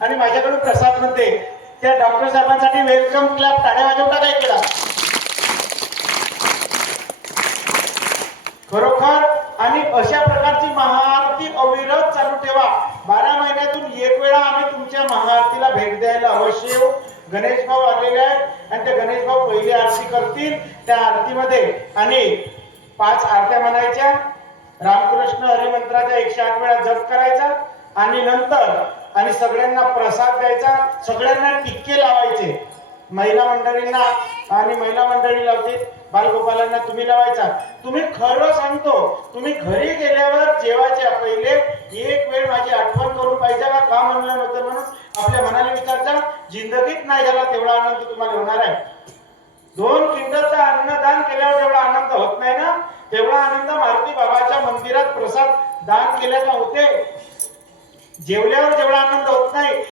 आणि माझ्याकडून प्रसाद म्हणते त्या डॉक्टर साहेबांसाठी वेलकम क्लॅप टाळ्या वाजवता काय केला. खरोखर आणि अशा प्रकारची महाआरती अविरत चालू ठेवा. 12 महिन्यातून एक वेळा आम्ही तुमच्या महाआरतीला भेट द्यायला अवश्य येऊ. गणेश भाऊ आलेले आहेत आणि ते गणेश भाऊ पहिली आरती करतील. त्या आरतीमध्ये आणि 5 आरत्या म्हणायच्या, रामकृष्ण हरिमंत्राचा 108 वेळा जप करायचा आणि नंतर आणि सगळ्यांना प्रसाद द्यायचा, सगळ्यांना टिक्के लावायचे. महिला मंडळींना आणि महिला मंडळी लावते, बालगोपालांना तुम्ही लावायचा. तुम्ही खरं सांगतो, तुम्ही घरी गेल्यावर जेवायच्या पहिले एक वेळ माझी आठवण करून पाहिजे का म्हणलं नव्हतं म्हणून आपल्या मनाला विचारता. जिंदगीत नाही झाला तेवढा आनंद तुम्हाला होणार आहे. 2 क्विंटलचा अन्नदान केल्यावर जेवढा आनंद होत नाही ना, तेवढा आनंद मारुती बाबाच्या मंदिरात प्रसाद दान केल्याचा होते. जेवल्यावर जेवढा आनंद होत